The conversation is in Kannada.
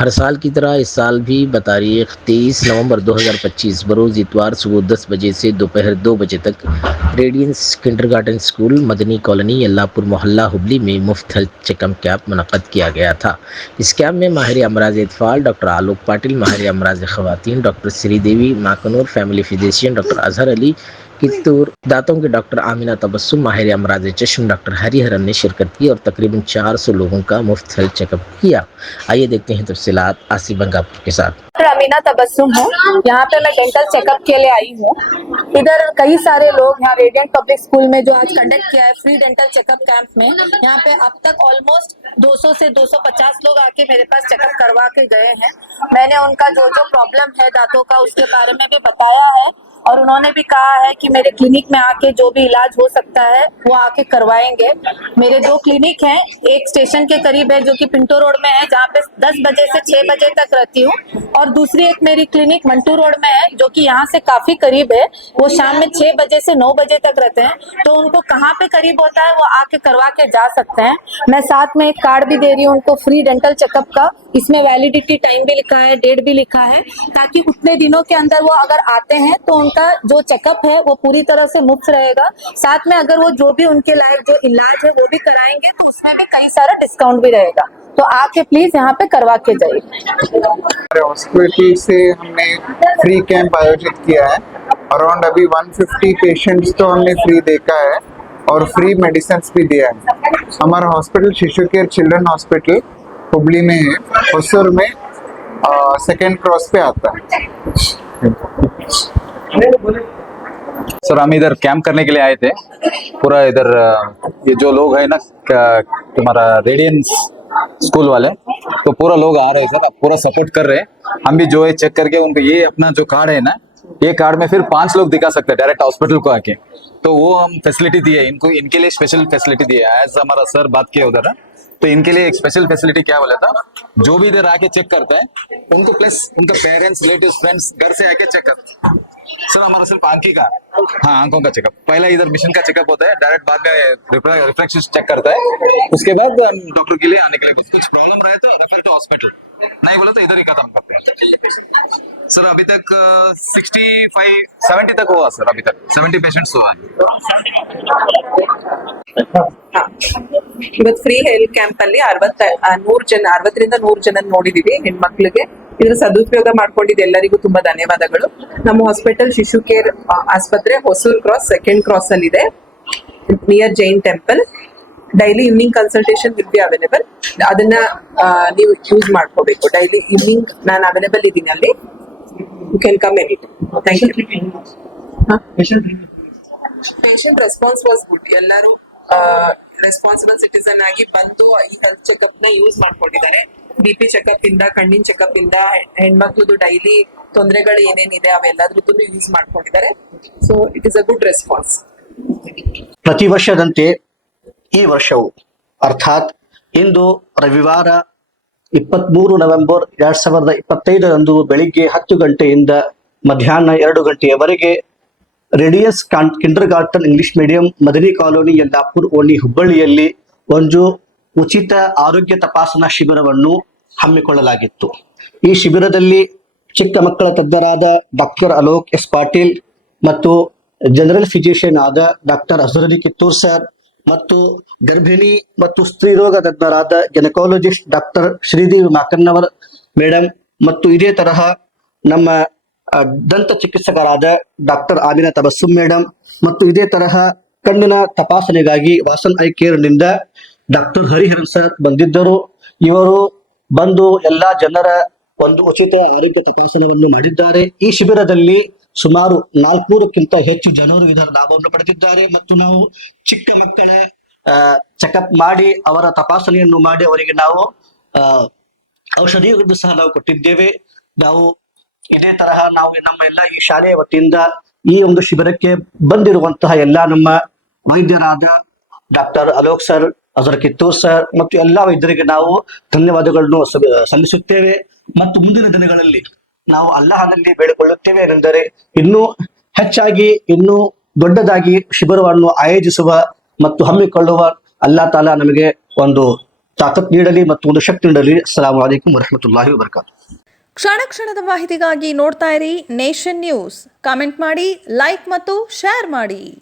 हर साल की तरह इस साल भी बतारीख 23 नवंबर 2025 बरोज़ इतवार सुबह 10 बजे से दोपहर 2 बजे तक Radiance kindergarten school Madani colony Yellapur मोहल्ला हुबली में मुफ्त हेल्थ चेकअप कैंप मुनक़्क़द किया गया था। इस कैंप में माहिर अमराज इत्फ़ाल डॉक्टर आलोक पाटिल, माहिर अमराज ख़वातीन doctor Sridevi Makanur, family physician doctor Azhar Ali Kittur, दांतों के डॉक्टर आमिना तबस्सुम, माहिर अमराज चश्म डॉक्टर हरिहरन ने शिरकत की और तकरीबन 400 लोगों का मुफ्त हेल्थ चेकअप किया। आइए देखते हैं तफसीलात आसिफ बंगापुर के साथ। अमीना तबस्सुम हूँ। यहाँ पे मैं डेंटल चेकअप के लिए आई हूँ। इधर कई सारे लोग यहाँ रेडियंट पब्लिक स्कूल में जो आज कंडक्ट किया है फ्री डेंटल चेकअप कैंप में, यहाँ पे अब तक ऑलमोस्ट 200 से 250 लोग आके मेरे पास चेकअप करवा के गए हैं। मैंने उनका जो जो प्रॉब्लम है दांतों का उसके बारे में भी बताया है और उन्होंने भी कहा है कि मेरे क्लिनिक में आके जो भी इलाज हो सकता है वो आके करवाएंगे। मेरे 2 क्लिनिक हैं, एक स्टेशन के करीब है जो कि पिंटो रोड में है जहाँ पे 10 बजे से 6 बजे तक रहती हूँ, और दूसरी एक मेरी क्लिनिक मंटू रोड में है जो कि यहाँ से काफी करीब है, वो शाम में 6 बजे से 9 बजे तक रहते हैं। तो उनको कहाँ पे करीब होता है वो आके करवा के जा सकते हैं। मैं साथ में एक कार्ड भी दे रही हूँ उनको फ्री डेंटल चेकअप का, इसमें वैलिडिटी टाइम भी लिखा है, डेट भी लिखा है, ताकि उतने दिनों के अंदर वो अगर आते हैं तो उनका जो चेकअप है वो पूरी तरह से मुफ्त रहेगा। साथ में अगर वो जो भी उनके लायक जो इलाज है वो भी कराएंगे तो उसमें भी कई सारा डिस्काउंट भी रहेगा। तो आके प्लीज यहाँ पे करवा के जाइए। हमारे हॉस्पिटल से हमने फ्री कैंप आयोजित किया है। अराउंड अभी 150 पेशेंट्स तो हमने फ्री देखा है और फ्री मेडिसिन भी दिया है। हमारा हॉस्पिटल शिशु केयर चिल्ड्रन हॉस्पिटल हुबली में है, होसूर में सेकेंड क्रॉस पे आता है। सर हम इधर कैंप करने के लिए आए थे। पूरा इधर ये जो लोग है ना तुम्हारा रेडियंस स्कूल वाले, तो पूरा लोग आ रहे हैं सर, पूरा सपोर्ट कर रहे हैं। हम भी जो है चेक करके उनको ये अपना जो कार्ड है ना, ये कार्ड में फिर 5 लोग दिखा सकते हैं डायरेक्ट हॉस्पिटल को आके, तो वो हम फैसिलिटी दिए इनको, इनके लिए स्पेशल फैसिलिटी दिए। एज हमारा सर बात किया उधर है, तो इनके लिए एक स्पेशल फैसिलिटी क्या बोला था, जो भी इधर आके चेक करता है उनको प्लस उनका पेरेंट्स रिलेटिव्स फ्रेंड्स घर से आके चेक करते हैं। सर हमारा सिर्फ आंखी का, हाँ आंखों का चेकअप, पहला इधर मिशन का चेकअप होता है, डायरेक्ट बाद में रिफ्लेक्शन चेक करता है, उसके बाद डॉक्टर के लिए आने के लिए कुछ प्रॉब्लम रहे तो रेफर टू हॉस्पिटल, नहीं बोले तो इधर ही खत्म करते हैं। सर अभी तक 65-70 तक हुआ सर, अभी तक 70 पेशेंट्स हुआ। ಇವತ್ತು ಫ್ರೀ ಹೆಲ್ತ್ ಕ್ಯಾಂಪ್ ಅಲ್ಲಿ 60ರಿಂದ 100 ಜನ ನೋಡಿದೀವಿ ಹೆಣ್ಮಕ್ಳಿಗೆ. ಇದರ ಸದುಪಯೋಗ ಮಾಡ್ಕೊಂಡಿದ್ದು ಎಲ್ಲರಿಗೂ ತುಂಬಾ ಧನ್ಯವಾದಗಳು. ನಮ್ಮ ಹಾಸ್ಪಿಟಲ್ ಶಿಶು ಕೇರ್ ಆಸ್ಪತ್ರೆ ಹೊಸೂರ್ ಕ್ರಾಸ್ ಸೆಕೆಂಡ್ ಕ್ರಾಸ್ ಅಲ್ಲಿ ಇದೆ, near Jain temple. Daily evening consultation will be available. ಅದನ್ನ ನೀವು ಯೂಸ್ ಮಾಡ್ಕೋಬೇಕು. ಡೈಲಿ ಈವ್ನಿಂಗ್ ನಾನು ಅವೈಲೇಬಲ್ ಇದ್ದೀನಿ ಅಲ್ಲಿ, you can come any time. Thank you. Patient response was good. ಎಲ್ಲರೂ ರೆಸ್ಪಾನ್ಸಿಬಲ್ ಸಿಟಿಸನ್ ಆಗಿ ಬಂದು ಈ ಹೆಲ್ತ್ ಚೆಕಪ್ ನ ಯೂಸ್ ಮಾಡ್ಕೊಂಡಿದ್ದಾರೆ. BP ಚೆಕಪ್ ಇಂದ, ಕಣ್ಣಿನ ಚೆಕಪ್ ಇಂದ, ಹೆಣ್ಮಕ್ಳದು ಡೈಲಿ ತೊಂದರೆಗಳು ಏನೇನಿದೆ ಅವೆಲ್ಲದ್ರದ್ದು ಯೂಸ್ ಮಾಡ್ಕೊಂಡಿದ್ದಾರೆ. So it is a good response. ಪ್ರತಿ ವರ್ಷದಂತೆ ಈ ವರ್ಷವು ಅರ್ಥಾತ್ ಇಂದು ರವಿವಾರ 23 ನವೆಂಬರ್ 2025 ಬೆಳಿಗ್ಗೆ 10 ಗಂಟೆಯಿಂದ ಮಧ್ಯಾಹ್ನ 2 ಗಂಟೆಯವರೆಗೆ radius kindergarten English medium Madani colony Yellapur ಓಣಿ ಹುಬ್ಬಳ್ಳಿಯಲ್ಲಿ ಒಂದು ಉಚಿತ ಆರೋಗ್ಯ ತಪಾಸಣಾ ಶಿಬಿರವನ್ನು ಹಮ್ಮಿಕೊಳ್ಳಲಾಗಿತ್ತು. ಈ ಶಿಬಿರದಲ್ಲಿ ಚಿಕ್ಕ ಮಕ್ಕಳ ತಜ್ಞರಾದ ಡಾಕ್ಟರ್ ಅಲೋಕ್ ಎಸ್ ಪಾಟೀಲ್ ಮತ್ತು ಜನರಲ್ ಫಿಸಿಷಿಯನ್ ಆದ ಡಾಕ್ಟರ್ ಅಜಹರ್ ಅಲಿ ಕಿತ್ತೂರ್ ಸರ್ ಮತ್ತು ಗರ್ಭಿಣಿ ಮತ್ತು ಸ್ತ್ರೀರೋಗ ತಜ್ಞರಾದ ಗೈನಕಾಲಜಿಸ್ಟ್ ಡಾಕ್ಟರ್ ಶ್ರೀದೇವಿ ಮಾಕನ್ನವರ್ ಮೇಡಮ್ ಮತ್ತು ಇದೇ ತರಹ ನಮ್ಮ ದಂತ ಚಿಕಿತ್ಸಕರಾದ ಡಾಕ್ಟರ್ ಆಮಿನಾ ತಬಸ್ಸುಮ್ ಮೇಡಮ್ ಮತ್ತು ಇದೇ ತರಹ ಕಣ್ಣಿನ ತಪಾಸಣೆಗಾಗಿ ವಾಸನ್ ಐ ಕೇರ್ ನಿಂದ ಡಾಕ್ಟರ್ ಹರಿಹರನ್ ಸರ್ ಬಂದಿದ್ದರು. ಇವರು ಬಂದು ಎಲ್ಲಾ ಜನರ ಒಂದು ಉಚಿತ ಆರೋಗ್ಯ ತಪಾಸಣೆಯನ್ನು ಮಾಡಿದ್ದಾರೆ. ಈ ಶಿಬಿರದಲ್ಲಿ ಸುಮಾರು 400ಕ್ಕಿಂತ ಹೆಚ್ಚು ಜನರು ಇದರ ಲಾಭವನ್ನು ಪಡೆದಿದ್ದಾರೆ ಮತ್ತು ನಾವು ಚಿಕ್ಕ ಮಕ್ಕಳ ಚೆಕಪ್ ಮಾಡಿ ಅವರ ತಪಾಸಣೆಯನ್ನು ಮಾಡಿ ಅವರಿಗೆ ನಾವು ಔಷಧಿಯನ್ನು ಸಹ ನಾವು ಕೊಟ್ಟಿದ್ದೇವೆ. ನಾವು ಇದೇ ತರಹ ನಾವು ನಮ್ಮ ಎಲ್ಲ ಈ ಶಾಲೆಯ ವತಿಯಿಂದ ಈ ಒಂದು ಶಿಬಿರಕ್ಕೆ ಬಂದಿರುವಂತಹ ಎಲ್ಲಾ ನಮ್ಮ ವೈದ್ಯರಾದ doctor Alok sir, Azhar Kittur sir ಮತ್ತು ಎಲ್ಲಾ ವೈದ್ಯರಿಗೆ ನಾವು ಧನ್ಯವಾದಗಳನ್ನು ಸಲ್ಲಿಸುತ್ತೇವೆ. ಮತ್ತು ಮುಂದಿನ ದಿನಗಳಲ್ಲಿ ನಾವು ಅಲ್ಲಾಹನಲ್ಲಿ ಬೇಡಿಕೊಳ್ಳುತ್ತೇವೆ ಏನೆಂದರೆ ಇನ್ನೂ ಹೆಚ್ಚಾಗಿ ಇನ್ನೂ ದೊಡ್ಡದಾಗಿ ಶಿಬಿರವನ್ನು ಆಯೋಜಿಸುವ ಮತ್ತು ಹಮ್ಮಿಕೊಳ್ಳುವ ಅಲ್ಲಾ ತಾಲಾ ನಮಗೆ ಒಂದು ತಾಕತ್ ನೀಡಲಿ ಮತ್ತು ಒಂದು ಶಕ್ತಿ ನೀಡಲಿ. ಅಸ್ಸಲಾಮು ಅಲೈಕುಂ ವರಹಮತುಲ್ಲಾಹಿ ವಬರಕಾತು. ಕ್ಷಣ ಕ್ಷಣದ ಮಾಹಿತಿಗಾಗಿ ನೋಡ್ತಾ ಇರಿ ನೇಷನ್ ನ್ಯೂಸ್. ಕಾಮೆಂಟ್ ಮಾಡಿ, ಲೈಕ್ ಮತ್ತು ಶೇರ್ ಮಾಡಿ.